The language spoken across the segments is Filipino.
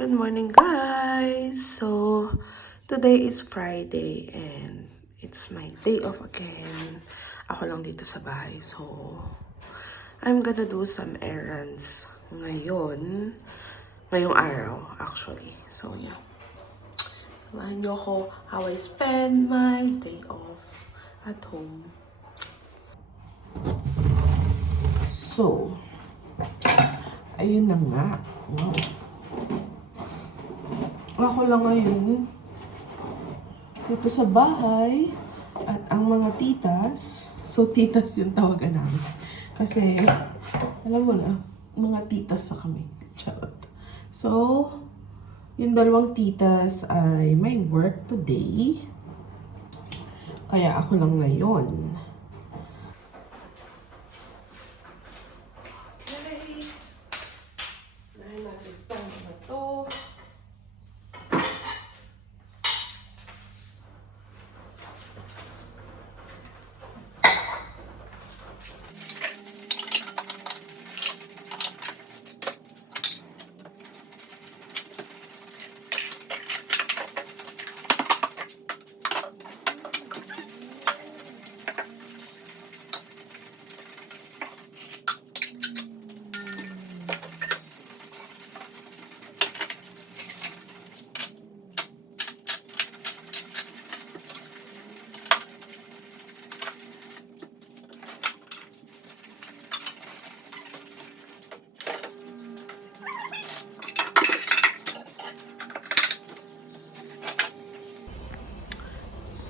Good morning, guys! So, today is Friday and it's my day off again. Ako lang dito sa bahay. So, I'm gonna do some errands ngayong araw, actually. So, yeah. Samahan niyo ako how I spend my day off at home. So, ayun na nga. Wow. Ako lang ngayon dito sa bahay at ang mga titas, so titas yung tawagan namin. Kasi, alam mo na, mga titas na kami. Charot. So, yung dalawang titas ay may work today. Kaya ako lang ngayon. Okay. Unahin natin itong mga to.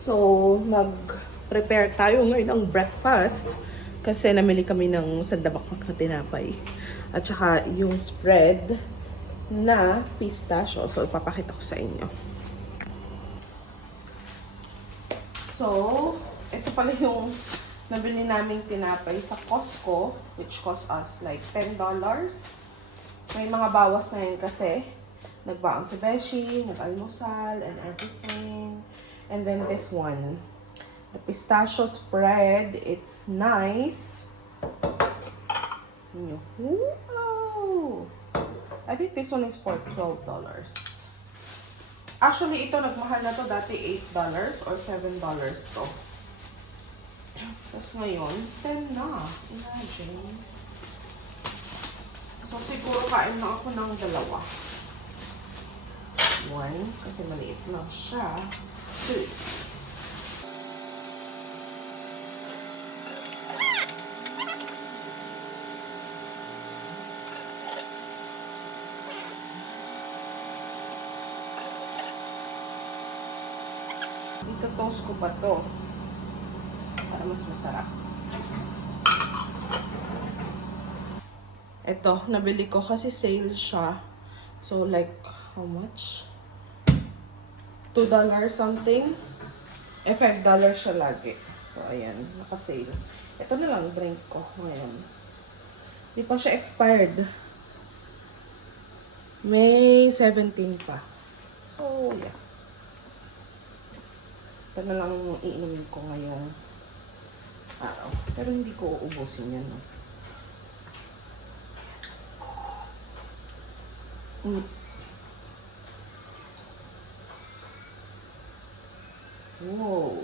So, mag-prepare tayo ngayon ng breakfast kasi namili kami ng sandabak na tinapay. At saka yung spread na pistachio. So, ipapakita ko sa inyo. So, ito pala yung nabili naming tinapay sa Costco, which cost us like $10. May mga bawas na yun kasi nagbaon si Beshi, nag-almusal, and everything. And then this one, the pistachio spread, it's nice. Wow! I think this one is for $12. Actually, ito nagmahal na to dati $8 or $7 to. Tapos ngayon, 10 na. Imagine. So, siguro kain na ako ng dalawa. One, kasi maliit lang siya. Two. Ito-toast ko pa to para mas masarap. Ito, nabili ko kasi sale siya. So, like, how much? $2 something. $5 siya lagi. So, ayan, naka-sale. Ito na lang drink ko ngayon. Hindi pa siya expired. May 17 pa. So, yeah. Ito na lang iinumin ko ngayong araw. Pero hindi ko uubusin yan. No? Whoa.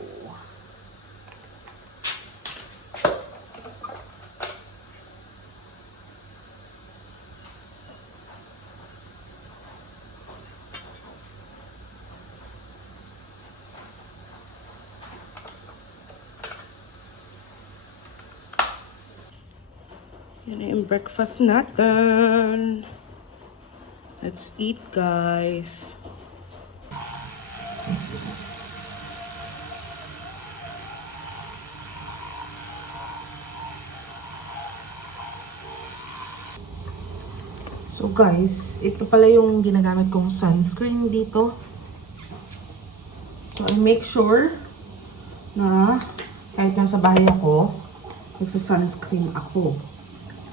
Yan na yung breakfast natin. Let's eat, guys. So guys, ito pala yung ginagamit kong sunscreen dito. So I make sure na kahit nasa bahay ako, nagsa-sunscreen ako.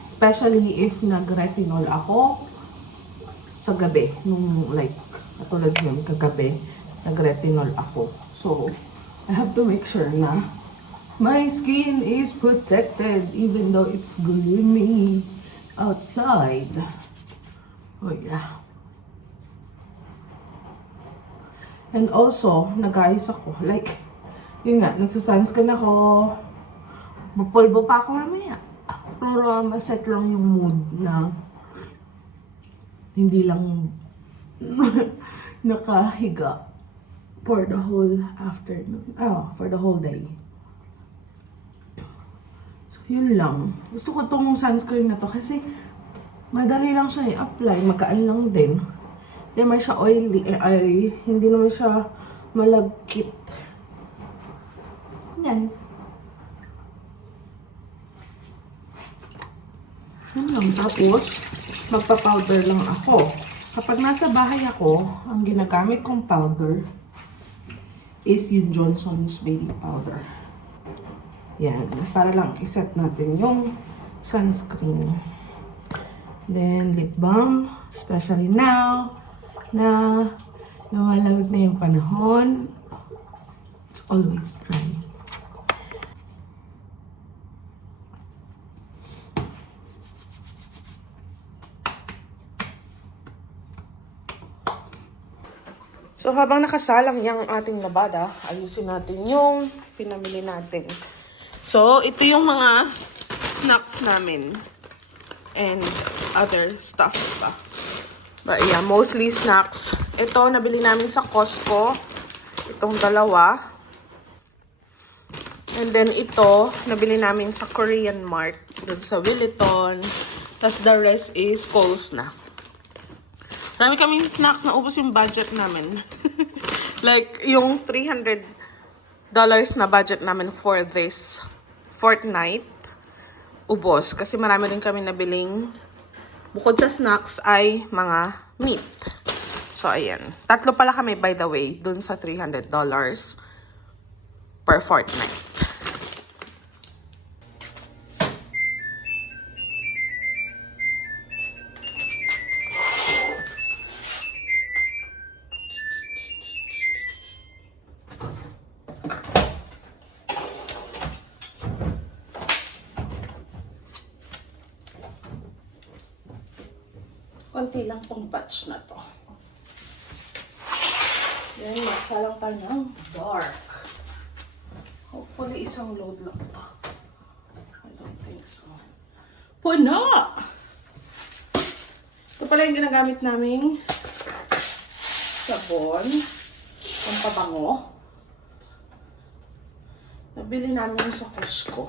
Especially if nag-retinol ako sa gabi. Nung like, katulad yun, kagabi, nag-retinol ako. So, I have to make sure na my skin is protected even though it's gloomy outside. Oh yeah. And also, nag-ayos ako. Like, yun nga, nagsusunscreen ako. Bupulbo pa ako mamaya. Pero maset lang yung mood na hindi lang nakahiga for the whole afternoon. For the whole day. So, yun lang. Gusto ko tong sunscreen na to kasi madali lang siya i-apply. Magaan lang din. Hindi naman siya oily. Hindi naman siya malagkit. Yan. Yun lang. Tapos, magpa-powder lang ako. Kapag nasa bahay ako, ang ginagamit kong powder is yung Johnson's Baby Powder. Yan. Para lang iset natin yung sunscreen. Then, lip balm. Especially now na lumalamig na yung panahon. It's always dry. So, habang nakasalang yung ating labada, ayusin natin yung pinamili natin. So, ito yung mga snacks namin. And other stuff pa. But yeah, mostly snacks. Ito, nabili namin sa Costco. Itong dalawa. And then ito, nabili namin sa Korean Mart. Doon sa Williton. Tapos the rest is Kohl's na. Marami kaming snacks na ubos yung budget namin. Like, yung $300 na budget namin for this fortnight, ubos. Kasi marami rin kami nabiling, bukod sa snacks, ay mga meat. So, ayan. 3 pala kami, by the way, dun sa $300 per fortnight. Konti lang tong batch na to. Yan, magsalang tayo ng dark. Hopefully, isang load lang to. I don't think so. Puno! Ito pala yung ginagamit naming sabon. Ang pabango. Nabili namin sa Costco.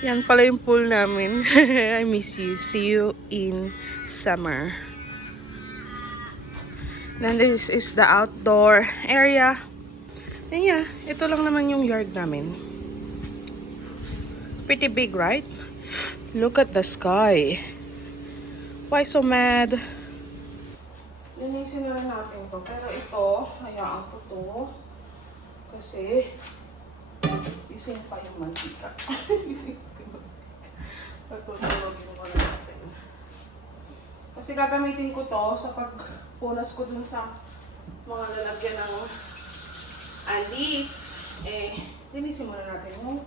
Yan pala yung pool namin. I miss you. See you in summer. Then this is the outdoor area. And yeah, ito lang naman yung yard namin. pretty big, right? Look at the sky. Why so mad? Linisin na lang natin to. Pero ito, hayaan ko to. Kasi, ising pa yung mantika. Ising pa yung mantika. Patutulogin ko na natin. Kasi gagamitin ko to sa pagpunas ko dun sa mga lalagyan ng alis. Linisin muna natin yung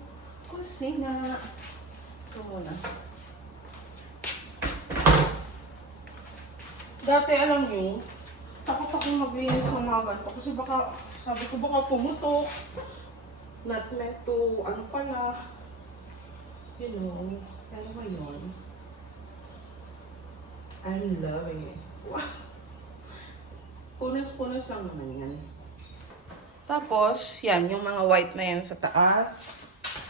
kusina. Ito muna. Dati alam nyo, takot akong maglinis ng mga ganito kasi baka, sabi ko baka pumutok. Not meant to, ano pala, you know, pero ngayon, I'm loving it. Wow! Punas-punas lang naman yan. Tapos, yan, yung mga white na yan sa taas,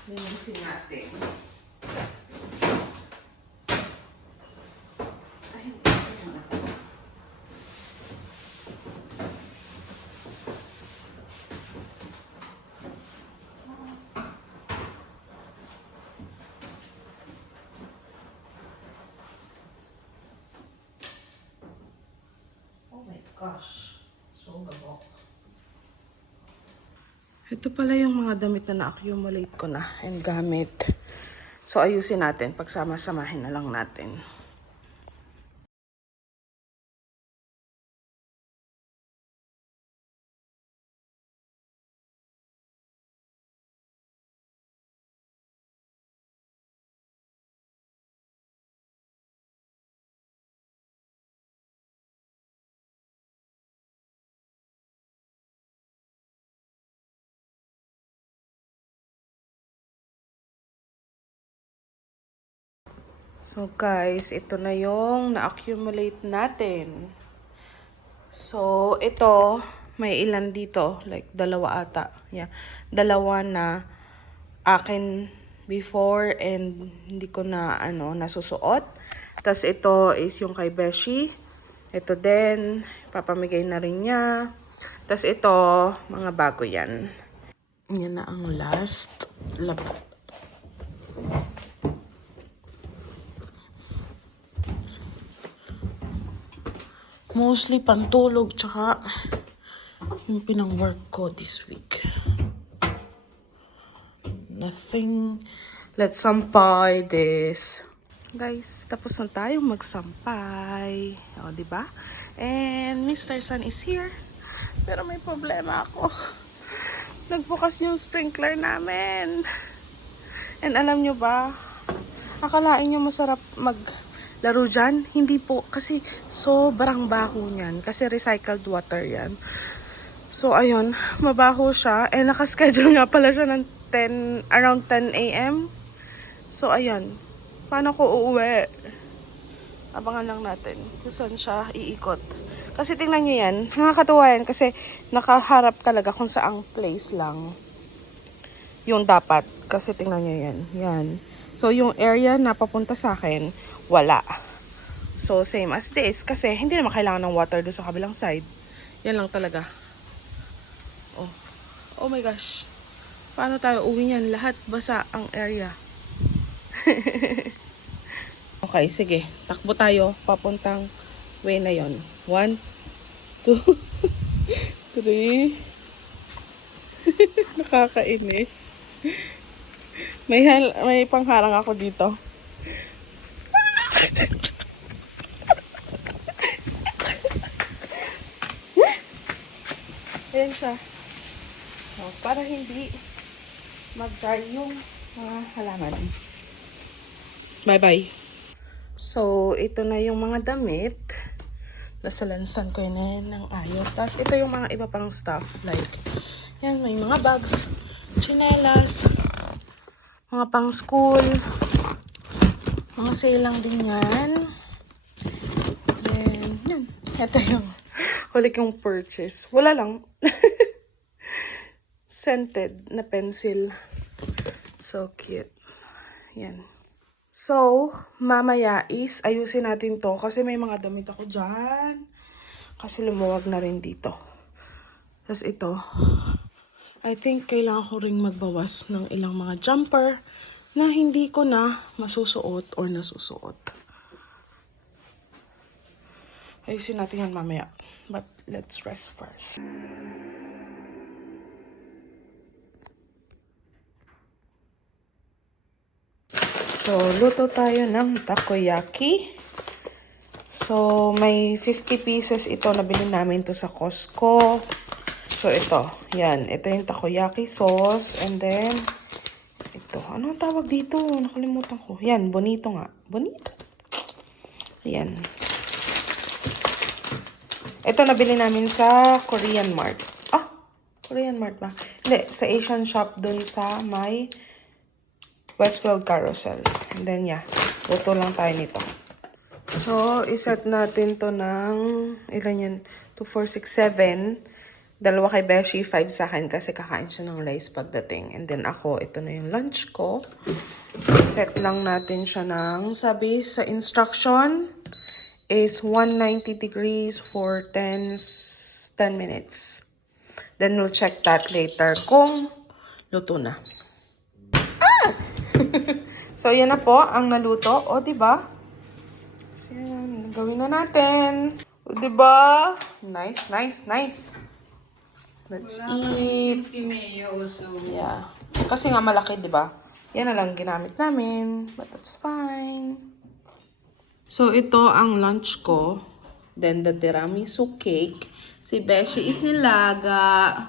linisin natin. Gosh, so gabok. Ito pala yung mga damit na na-accumulate ko na and gamit. So ayusin natin, pagsama-samahin na lang natin. So guys, ito na yung na-accumulate natin. So ito, may ilan dito, like dalawa ata. Yeah, dalawa na akin before and hindi ko na nasusuot. Tapos ito is yung kay Beshi. Ito din, papamigay na rin niya. Tapos ito, mga bago yan. Yan na ang last. Mostly pantulog, tsaka yung pinang-work ko this week. Nothing. Let's sampay this. Guys, tapos na tayong magsampay. O, diba? And Mr. Sun is here. Pero may problema ako. Nagbukas yung sprinkler namin. And alam nyo ba, akalain nyo masarap maglaro dyan? Hindi po. Kasi sobrang baho niyan. Kasi recycled water yan. So, ayun. Mabaho siya. And nakaschedule nga pala siya ng around 10 a.m. So, ayun. Paano ko uuwi? Abangan lang natin kung saan siya iikot. Kasi tingnan nyo yan. Nakakatuwa yan kasi nakaharap talaga kung saang place lang yung dapat. Kasi tingnan nyo yan. Yan. So, yung area na papunta sa akin, wala. So, same as this. Kasi hindi naman kailangan ng water doon sa kabilang side. Yan lang talaga. Oh. Oh my gosh. Paano tayo uwi niyan? Lahat basa ang area. Okay, sige. Takbo tayo. Papuntang way na yon. 1, 2, 3. Nakakainis. May pangharang ako dito. Ayan siya. So, para hindi mag-dry yung mga halaman. Bye-bye. So, ito na yung mga damit. Nasalansan ko yun ng ayos. Tapos, ito yung mga iba pang stuff. Like, yan, may mga bags, chinelas, mga pang school, mga sale lang din yan. Then, yan. Ito yung huli kong purchase. Wala lang. Scented na pencil. So cute. Yan. So, mamaya is ayusin natin to kasi may mga damit ako dyan. Kasi lumuwag na rin dito. Tapos ito. I think kailangan ko ring magbawas ng ilang mga jumper. na hindi ko na masusuot or nasusuot. Ayusin natin yan mamaya. But let's rest first. So, luto tayo ng takoyaki. So, may 50 pieces ito. Nabili namin to sa Costco. So, ito. Yan. Ito yung takoyaki sauce. And then, ito. Ano ang tawag dito? Nakalimutan ko. Yan. Bonito nga. Bonito. Yan. Ito nabili namin sa Korean Mart. Ah! Korean Mart ba? Hindi. Sa Asian shop dun sa may Westfield Carousel. And then, yeah. Luto lang tayo nito. So, iset natin to ng, ilan yan? 2, 4, 6, 7. Dalawa kay Beshi, 5 sa akin kasi kakain siya ng rice pagdating. And then ako, ito na yung lunch ko. Set lang natin siya ng, sabi sa instruction is 190 degrees for 10 minutes. Then we'll check that later kung luto na. Ah! So, yan na po ang naluto. O, diba? So, yan. Gawin na natin. O, diba? Nice, nice, nice. Let's eat. Yeah. Kasi nga malaki, diba? Yan na lang ginamit namin. But that's fine. So, ito ang lunch ko. Then, the tiramisu cake. Si Beshi is nilaga.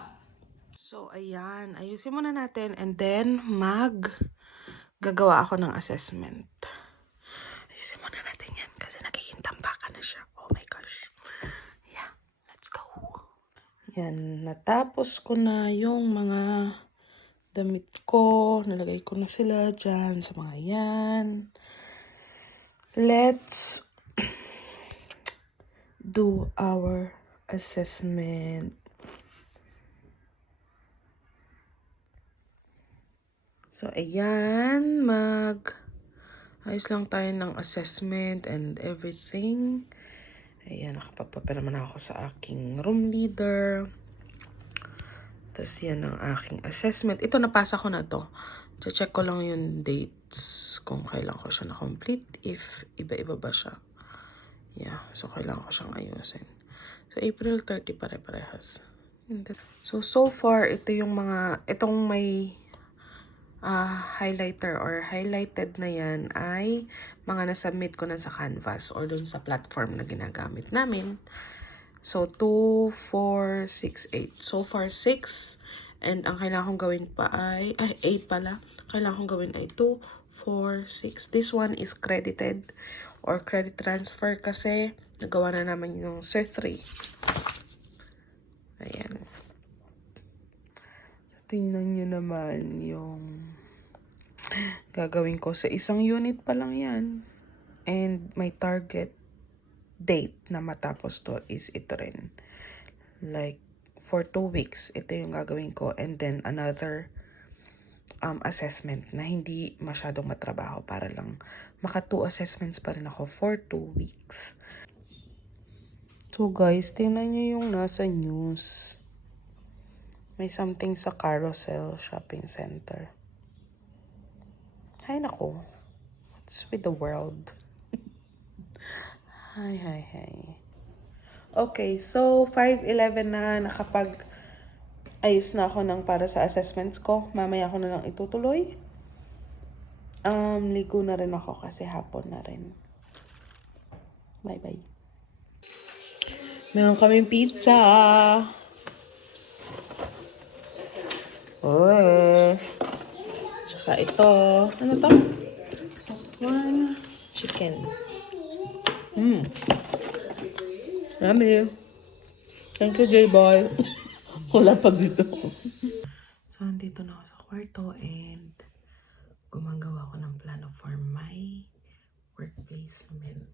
So, ayan. Ayusin muna natin. And then, gagawa ako ng assessment. Ayusin muna natin yan. Kasi nakikintambakan na siya. Oh my gosh. Yeah. Let's go. Yan. Natapos ko na yung mga damit ko. Nalagay ko na sila dyan sa mga yan. Let's do our assessment. So, ayan, ayos lang tayo ng assessment and everything. Ayan, nakapagpapera naman ako sa aking room leader. Tapos yan ang aking assessment. Ito, napasa ko na to. Check ko lang yung dates kung kailan ko siya na-complete. If iba-iba ba siya. Yeah, so kailangan ko siyang ayusin. So, April 30 pare-parehas. So far, ito yung itong may highlighter or highlighted na yan ay mga nasubmit ko na sa Canvas or dun sa platform na ginagamit namin. So, 2, 4, 6, 8. So far, 6. And ang kailangan kong gawin pa ay 8 pala. Kailangan kong gawin ay 2, 4, 6. This one is credited or credit transfer kasi nagawa na naman yung Sir 3. Ayan. Tingnan nyo naman yung gagawin ko sa isang unit pa lang yan. And my target date na matapos to is ito rin. Like, for 2 weeks, ito yung gagawin ko. And then, another assessment na hindi masyadong matrabaho para lang maka 2 assessments pa rin ako for 2 weeks. So, guys, tingnan nyo yung nasa news. May something sa Carousel Shopping Center. Hay nako. What's with the world? Hi. Okay, so 5:11 na ayos na ako ng para sa assessments ko. Mamaya ako na lang itutuloy. Ligo na rin ako kasi hapon na rin. Bye-bye. Meron kaming pizza. Oh. Tsaka ito. Ano to? One chicken. Yummy. Thank you, J-Boy. Wala pa dito. So, nandito na ako sa kwarto and gumagawa ko ng plano for my work placement.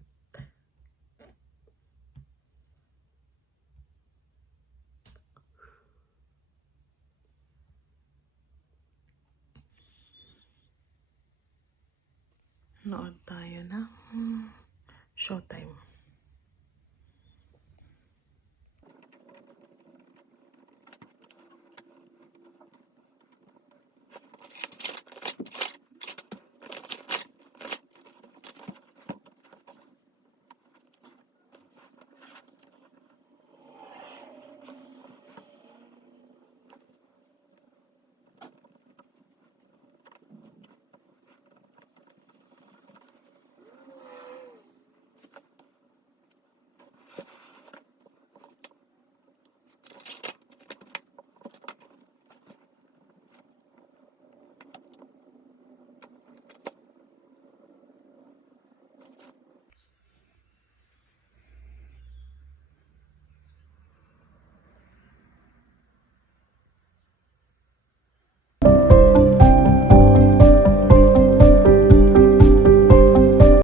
Nood tayo na Showtime.